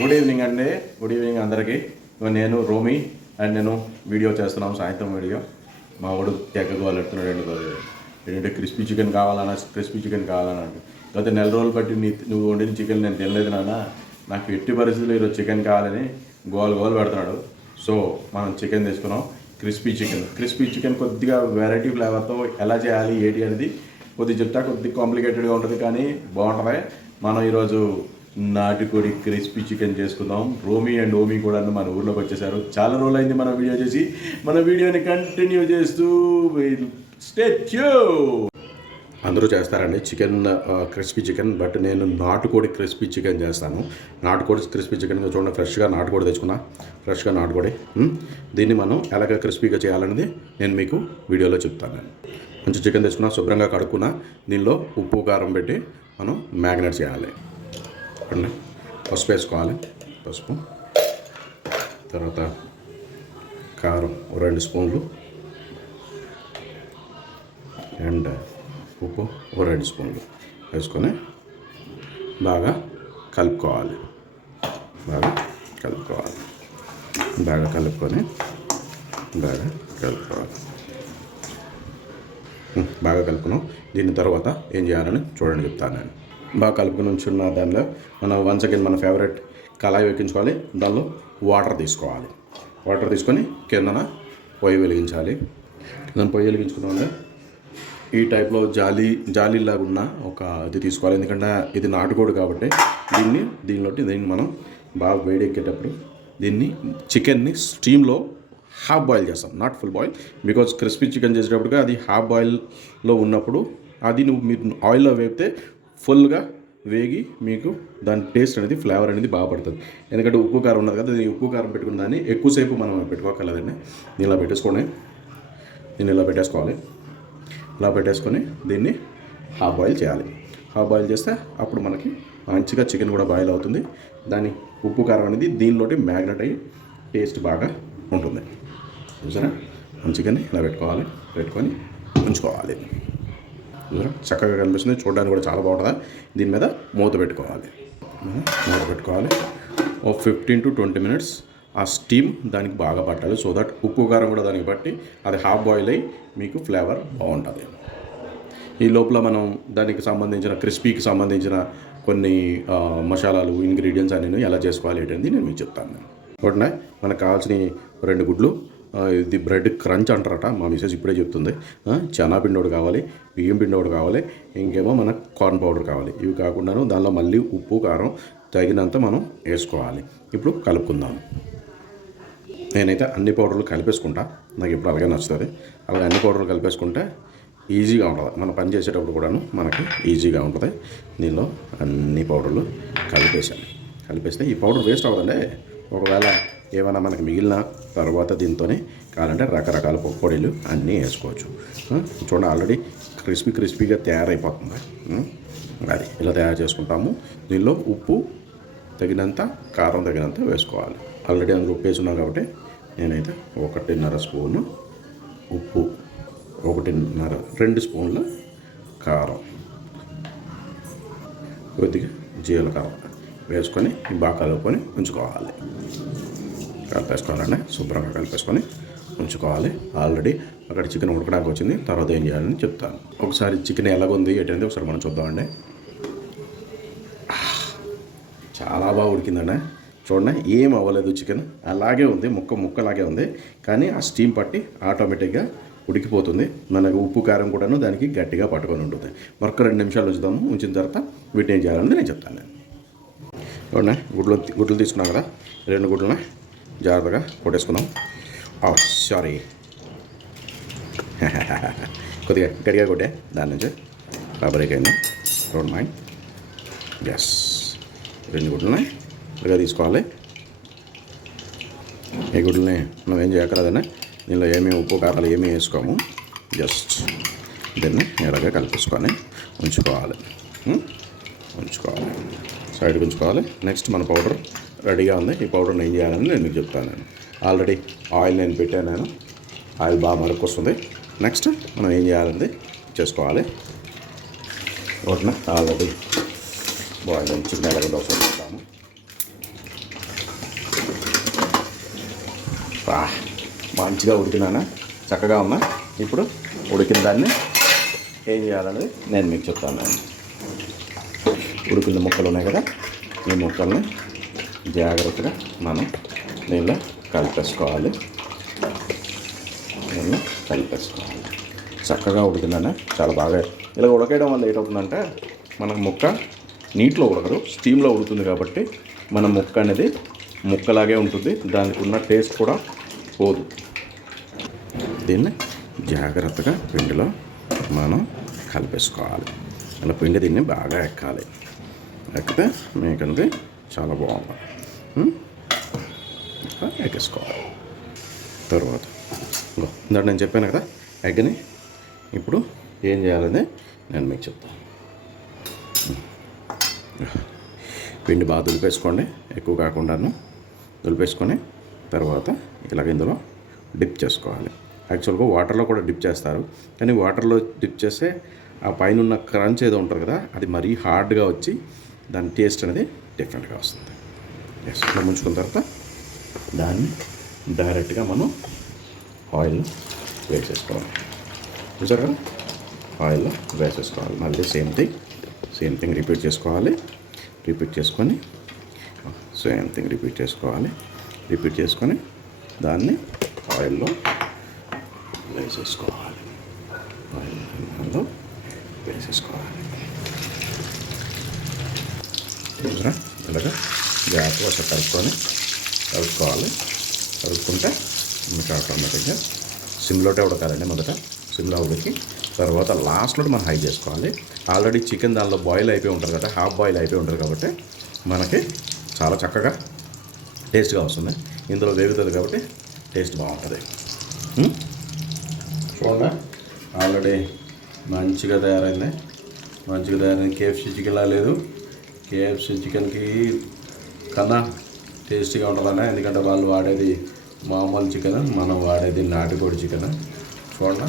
Good evening అండి. Good evening అందరికీ. నేను రోమి అండ్ నేను వీడియో చేస్తున్నాం, సాయంత్రం వీడియో. మా వాడు తెగగా వాళ్ళెడుతున్నాడు. ఏంటంటే క్రిస్పీ చికెన్ కావాలన్నా, క్రిస్పీ చికెన్ కావాలన్నా. గత నెల రోజులు బట్టి నువ్వు వండిన చికెన్ నేను తినలేదు నాన్న, నాకు ఎట్టి పరిస్థితుల్లో ఈరోజు చికెన్ కావాలని గోలు పెడుతున్నాడు. సో మనం చికెన్ తీసుకున్నాం, క్రిస్పీ చికెన్ కొద్దిగా వెరైటీ ఫ్లేవర్తో ఎలా చేయాలి ఏంటి అనేది కొద్దిగా చెప్తా. కొద్దిగా కాంప్లికేటెడ్గా ఉంటుంది కానీ బాగుంటుంది. మనం ఈరోజు నాటుకోడి క్రిస్పీ చికెన్ చేసుకుందాం. రోమి అండ్ ఓమి కూడా మన ఊర్లోకి వచ్చేసారు. చాలా రోజులు అయింది మనం వీడియో చేసి. మన వీడియోని కంటిన్యూ చేస్తూ స్టే ట్యూన్. అందరూ చేస్తారండి చికెన్, క్రిస్పీ చికెన్. బట్ నేను నాటుకోడి క్రిస్పీ చికెన్ చేస్తాను. నాటుకోడి క్రిస్పీ చికెన్ చూడండి, ఫ్రెష్గా నాటుకోడి తెచ్చుకున్నా. ఫ్రెష్గా నాటుకోడి. దీన్ని మనం ఎలాగ క్రిస్పీగా చేయాలనేది నేను మీకు వీడియోలో చెప్తాను. మంచి చికెన్ తెచ్చుకున్నా, శుభ్రంగా కడుక్కున్నా. దీనిలో ఉప్పు కారం పెట్టి మనం మ్యాగ్నేట్ చేయాలి. పసుపు వేసుకోవాలి, పసుపు. తర్వాత కారం 2 స్పూన్లు అండ్ ఉప్పు 2 స్పూన్లు వేసుకొని బాగా కలుపుకోవాలి. బాగా కలుపుకొని బాగా కలుపుకున్నాం. దీని తర్వాత ఏం చేయాలని చూడండి, చెప్తాను నేను. బాగా కలుపుకొని ఉంచున్న దానిలో మనం వన్స్ అగైన్ మన ఫేవరెట్ కళాయి వెక్కించుకోవాలి. దానిలో వాటర్ తీసుకోవాలి. వాటర్ తీసుకొని కిందన పొయ్యి వెలిగించాలి. దాన్ని పొయ్యి వెలిగించుకున్న ఈ టైప్లో జాలీలాగా ఉన్న ఒక ఇది తీసుకోవాలి. ఎందుకంటే ఇది నాటుకోడు కాబట్టి దీన్ని మనం బాగా వేడెక్కేటప్పుడు చికెన్ని స్టీమ్లో హాఫ్ బాయిల్ చేస్తాం, not full voile. Because crispy chicken చేసేటప్పుడు అది హాఫ్ బాయిల్లో ఉన్నప్పుడు అది మీరు ఆయిల్లో వేపితే ఫుల్గా వేగి మీకు దాని టేస్ట్ అనేది, ఫ్లేవర్ అనేది బాగా పడుతుంది. ఎందుకంటే ఉప్పు కారం ఉన్నది కదా, దీన్ని ఉప్పు కారం పెట్టుకున్న దాన్ని ఎక్కువసేపు మనం పెట్టుకోగలదండి. ఇలా పెట్టేసుకోవాలి. ఇలా పెట్టేసుకొని దీన్ని హాఫ్ బాయిల్ చేయాలి. హాఫ్ బాయిల్ చేస్తే అప్పుడు మనకి మంచిగా చికెన్ కూడా బాయిల్ అవుతుంది. దాని ఉప్పు కారం అనేది దీనిలోటి మ్యాగ్నెట్ అయ్యి టేస్ట్ బాగా ఉంటుంది. చూసారా, చికెన్ని ఇలా పెట్టుకొని ఉంచుకోవాలి. చక్కగా కనిపిస్తుంది, చూడడానికి కూడా చాలా బాగుంటుంది. దీని మీద మూత పెట్టుకోవాలి. ఓ 15 to 20 minutes ఆ స్టీమ్ దానికి బాగా పట్టాలి. సో దట్ ఉప్పు కారం కూడా దానికి పట్టి అది హాఫ్ బాయిల్ అయ్యి మీకు ఫ్లేవర్ బాగుంటుంది. ఈ లోపల మనం దానికి సంబంధించిన క్రిస్పీకి సంబంధించిన కొన్ని మసాలాలు, ఇంగ్రీడియంట్స్ అన్నీ ఎలా చేసుకోవాలి ఏంటంటే నేను మీకు చెప్తాను. ఒకటి మనకు కావాల్సిన 2 గుడ్లు. ఇది బ్రెడ్ క్రంచ్ అంటారట, మా మిసెస్ ఇప్పుడే చెప్తుంది. చనా పిండి ఒకటి కావాలి, బియ్యం పిండి ఒకటి కావాలి, ఇంకేమో మనకు కార్న్ పౌడర్ కావాలి. ఇవి కాకుండాను దానిలో మళ్ళీ ఉప్పు కారం తగినంత మనం వేసుకోవాలి. ఇప్పుడు కలుపుకుందాం. నేనైతే అన్ని పౌడర్లు కలిపేసుకుంటా, నాకు ఇప్పుడు అలాగే నచ్చుతుంది. అలాగే అన్ని పౌడర్లు కలిపేసుకుంటే ఈజీగా ఉంటుంది. మనం పని చేసేటప్పుడు కూడాను మనకి ఈజీగా ఉంటుంది. దీనిలో అన్ని పౌడర్లు కలిపేస్తే ఈ పౌడర్ వేస్ట్ అవ్వదండి. ఒకవేళ ఏమైనా మనకి మిగిలిన తర్వాత దీంతోనే కావాలంటే రకరకాల పొడిలు అన్నీ వేసుకోవచ్చు. చూడండి, ఆల్రెడీ క్రిస్పీగా తయారైపోతుంది. అది ఇలా తయారు చేసుకుంటాము. దీనిలో ఉప్పు తగినంత, కారం తగినంత వేసుకోవాలి. ఆల్రెడీ అందులో ఉప్పు వేసుకున్నాం కాబట్టి నేనైతే 1.5 స్పూను ఉప్పు, 2 స్పూన్ల కారం, కొద్దిగా జీలకర్ర వేసుకొని బాగా కలుపుకొని ఉంచుకోవాలి. కలిపేసుకోవాలండి, శుభ్రంగా కలిపేసుకొని ఉంచుకోవాలి. ఆల్రెడీ అక్కడ చికెన్ ఉడకడానికి వచ్చింది. తర్వాత ఏం చేయాలని చెప్తాను. ఒకసారి చికెన్ ఎలాగుంది ఏంటంటే ఒకసారి మనం చూద్దామండి. చాలా బాగా ఉడికిందండి. చూడండి, ఏం అవ్వలేదు, చికెన్ అలాగే ఉంది, ముక్కలాగే ఉంది. కానీ ఆ స్టీమ్ పట్టి ఆటోమేటిక్గా ఉడికిపోతుంది. మనకు ఉప్పు కారం కూడాను దానికి గట్టిగా పట్టుకొని ఉంటుంది. మరొక 2 నిమిషాలు ఉంచిన తర్వాత వీటిని ఏం చేయాలని నేను చెప్తాను. చూడండి, గుడ్లు తీసుకున్నాం కదా, 2 గుడ్లని జాగ్రత్తగా కొట్టేసుకుందాం. సారీ, కొద్దిగా గట్టిగా కొట్టే దాని నుంచి బ్రేక్ అయింది. Don't mind. ఎస్, 2 గుడ్లని ఇలాగా తీసుకోవాలి. ఈ గుడ్లని మనం ఏం చేయక్కర్లేదండి, దీనిలో ఏమీ ఉప్పు కారాలు ఏమీ వేసుకోము. జస్ట్ దీన్ని ఇలాగే కలిపేసుకొని ఉంచుకోవాలి. సైడ్కి ఉంచుకోవాలి. నెక్స్ట్ మన పౌడర్ రెడీగా ఉంది. ఈ పౌడర్ని ఏం చేయాలని నేను మీకు చెప్తాను. ఆల్రెడీ ఆయిల్ నేను పెట్టాను. ఆయిల్ బాగా మరొకొస్తుంది. నెక్స్ట్ మనం ఏం చేయాలని చేసుకోవాలి. ఆల్రెడీ బాయిల్ చికెన్ ఎలాగ దోశ వేస్తాము. బా మంచిగా ఉడికినానా, చక్కగా ఉన్నా. ఇప్పుడు ఉడికిన దాన్ని ఏం చేయాలనేది నేను మీకు చెప్తాను. ఉడికిన ముక్కలు ఉన్నాయి కదా, ఈ ముక్కల్ని జాగ్రత్తగా మనం దీనిలో కలిపేసుకోవాలి. చక్కగా ఉడికిందనే చాలా బాగా. ఇలా ఉడకేయడం వల్ల ఏంటవుతుందంటే మనకు ముక్క నీటిలో ఉడకదు, స్టీమ్లో ఉడుకుతుంది కాబట్టి మన ముక్క అనేది ముక్కలాగే ఉంటుంది, దానికి ఉన్న టేస్ట్ కూడా పోదు. దీన్ని జాగ్రత్తగా పిండిలో మనం కలిపేసుకోవాలి. అలా పిండి దీన్ని బాగా ఎక్కాలి. ఎక్కితే మీకంది చాలా బాగుంది. ఎక్కేసుకోవాలి. తర్వాత ఇందాక నేను చెప్పాను కదా ఎగ్ని, ఇప్పుడు ఏం చేయాలని నేను మీకు చెప్తాను. పిండి బాగా దులిపేసుకోండి, ఎక్కువ కాకుండాను దులిపేసుకొని తర్వాత ఇలాగ ఇందులో డిప్ చేసుకోవాలి. యాక్చువల్గా వాటర్లో కూడా డిప్ చేస్తారు, కానీ వాటర్లో డిప్ చేస్తే ఆ పైన ఉన్న క్రంచ్ ఏదో ఉంటుంది కదా, అది మరీ హార్డ్గా వచ్చి దాని టేస్ట్ అనేది డిఫరెంట్గా వస్తుంది. ఇలా ముంచుకున్న తర్వాత దాన్ని డైరెక్ట్గా మనం ఆయిల్ వేసేసుకోవాలి. చూసారు కదా, ఆయిల్లో వేసేసుకోవాలి. మళ్ళీ సేమ్ థింగ్ రిపీట్ చేసుకోవాలి. రిపీట్ చేసుకొని దాన్ని ఆయిల్లో వేసేసుకోవాలి. చూసారా, ఇలాగా గ్యాస్ ఒకసారి కలుపుకుంటే మీకు ఆటోమేటిక్గా సిమ్లోటే ఉడకాలండి. మొదట సిమ్లో ఉడికి తర్వాత లాస్ట్లో మనం హై చేసుకోవాలి. ఆల్రెడీ చికెన్ దానిలో బాయిల్ అయిపోయి ఉంటుంది కదా, హాఫ్ బాయిల్ అయిపోయి ఉంటుంది కాబట్టి మనకి చాలా చక్కగా టేస్ట్గా వస్తుంది. ఇందులో వేగుతుంది కాబట్టి టేస్ట్ బాగుంటుంది. చూడండి, ఆల్రెడీ మంచిగా తయారైంది. కేఎఫ్సీ చికెన్లా లేదు. కేఎఫ్సీ చికెన్కి కన్నా టేస్టీగా ఉంటుందనే, ఎందుకంటే వాళ్ళు వాడేది మామూలు చికెన్, మనం వాడేది నాటుకోడి చికెన్. చూడండి,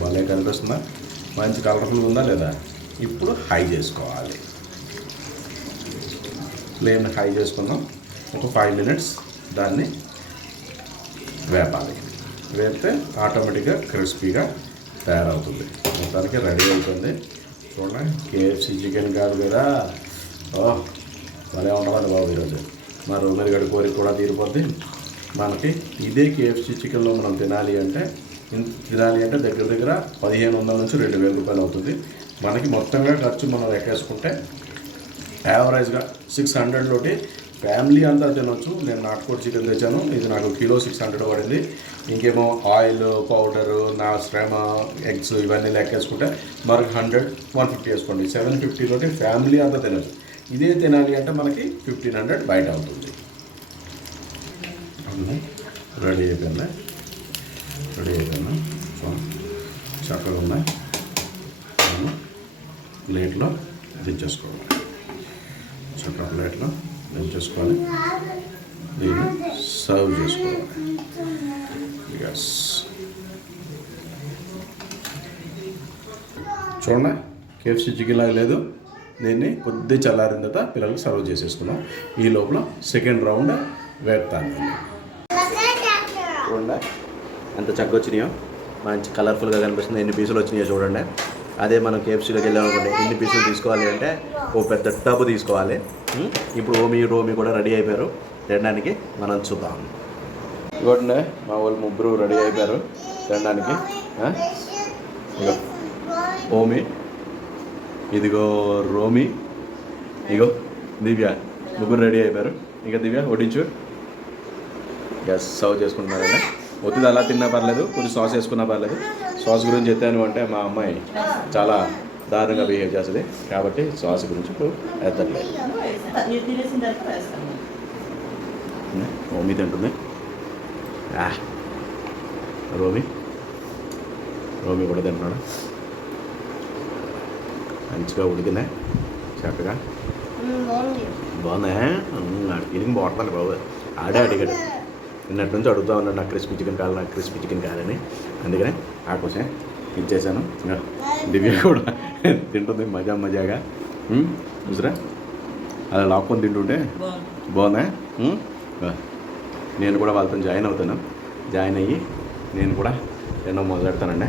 భలే కనిపిస్తుందా, మంచి కలర్ఫుల్ ఉందా లేదా. ఇప్పుడు హై చేసుకోవాలి. ఫ్లేమ్ హై చేసుకుందాం. ఒక 5 minutes దాన్ని వేపాలి. వేపితే ఆటోమేటిక్గా క్రిస్పీగా తయారవుతుంది. మొత్తానికి రెడీ అవుతుంది. చూడండి, కేఎఫ్సీ చికెన్ కాదు కదా, భలే ఉండమండి బాబు. ఈరోజు మా రోమిరిగడి కోరిక కూడా తీరిపోద్ది. మనకి ఇదే కేఎఫ్సీ చికెన్లో మనం తినాలి అంటే దగ్గర 1500 నుంచి 2000 రూపాయలు అవుతుంది. మనకి మొత్తంగా ఖర్చు మనం లెక్కేసుకుంటే యావరేజ్గా 600లోటి ఫ్యామిలీ అంతా తినొచ్చు. నేను నాటుకోడి చికెన్ తెచ్చాను, ఇది నాకు కిలో 600 పడింది. ఇంకేమో ఆయిల్, పౌడరు, నా శ్రమ, ఎగ్స్ ఇవన్నీ లెక్కేసుకుంటే మరొక 100-150 వేసుకోండి. 750లోటి ఫ్యామిలీ అంతా తినొచ్చు. ఇదే తినాలి అంటే మనకి 1500 బయట అవుతుంది. రెడీ అయిపోయిందా? చక్కగా ఉన్నాయి. మనం ప్లేట్లో దించేసుకోవాలి. దీన్ని సర్వ్ చేసుకోవాలి. చూడండి, కేఎఫ్సీ చికెన్ లాగా లేదు. దీన్ని కొద్దిగా చల్లారిన తర్వాత పిల్లలకి సర్వ్ చేసేసుకున్నాం. ఈ లోపల సెకండ్ రౌండ్ వేస్తాను. చూడండి ఎంత చక్కగా వచ్చినాయో, మంచి కలర్ఫుల్గా కనిపిస్తుంది. ఎన్ని పీసులు వచ్చినాయో చూడండి. అదే మనం కేఎఫ్సీలోకి వెళ్ళామనుకోండి, ఎన్ని పీసులు తీసుకోవాలి అంటే ఓ పెద్ద టబ్ తీసుకోవాలి. ఇప్పుడు రోమి కూడా రెడీ అయిపోయారు. తినడానికి మనం చూద్దాం. ఇదిగోండి, మా వాళ్ళు ముగ్గురు రెడీ అయిపోయారు తినడానికి. ఇగో ఓమి, ఇదిగో రోమి, ఇగో దివ్య, ముగ్గురు రెడీ అయిపోయారు. ఇక దివ్య వడ్డించు. సర్వ్ చేసుకుంటున్నారండి. ఒత్తిడి అలా తిన్నా పర్లేదు, కొద్ది సాస్ వేసుకున్నా పర్లేదు. సాస్ గురించి ఎత్తాను అంటే మా అమ్మాయి చాలా దారుణంగా బిహేవ్ చేస్తుంది కాబట్టి సాస్ గురించి ఇప్పుడు ఎత్తట్లేదు. ఓమి తింటుంది. రోమి కూడా తింటున్నాడు. మంచిగా ఉడికినాయి, చక్కగా బాగుందా. ఫీలింగ్ బాగుంటుంది బాబు. ఆడే అడిగాడు, నిన్నటి నుంచి అడుగుతూ ఉన్నాడు నాకు క్రిస్పీ చికెన్ కావాలని. అందుకనే ఆ కోసం ఇచ్చేసాను. దివ్య కూడా తింటుంది మజాగా. చూసరా, అలా లాక్కొని తింటుంటే బాగుందా. నేను కూడా వాళ్ళతో జాయిన్ అవుతాను. జాయిన్ అయ్యి నేను కూడా ఎన్నో మొదలెడతానండి.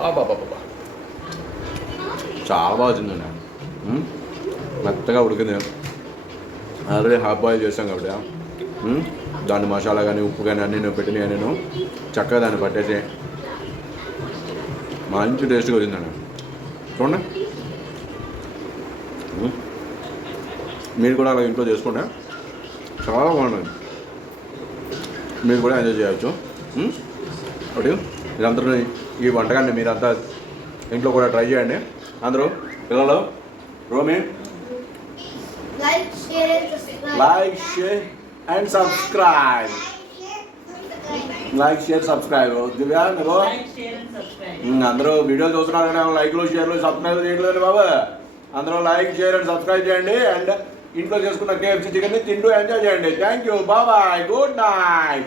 బాబా చాలా బాగా వచ్చిందండి. మెత్తగా ఉడికింది. ఆల్రెడీ హాఫ్ బాయిల్ చేసాం కాబట్టి దాని మసాలా కానీ ఉప్పు కానీ అన్నీ నేను పెట్టినవి నేను చక్కగా దాన్ని పట్టేసి మంచి టేస్ట్గా వచ్చిందండి. చూడండి, మీరు కూడా అలా ఇంట్లో చేసుకుంటే చాలా బాగుంటుంది. మీరు కూడా ఎంజాయ్ చేయవచ్చు. ఒకటి మీరందరూ ఈ వంటకాన్ని మీరంతా ఇంట్లో కూడా ట్రై చేయండి. అందరూ పిల్లలు, Romi, like share and subscribe. Like share subscribe. Divya మీరు అందరూ వీడియోలు చూస్తున్నారు కానీ లైక్లు షేర్లు సబ్స్క్రైబ్ చేయట్లేదు బాబు. అందరూ లైక్ షేర్ అండ్ సబ్స్క్రైబ్ చేయండి. అండ్ ఇంట్లో చేసుకున్న KFC చికెన్ని తింటూ ఎంజాయ్ చేయండి. Thank you. Bye. Good night.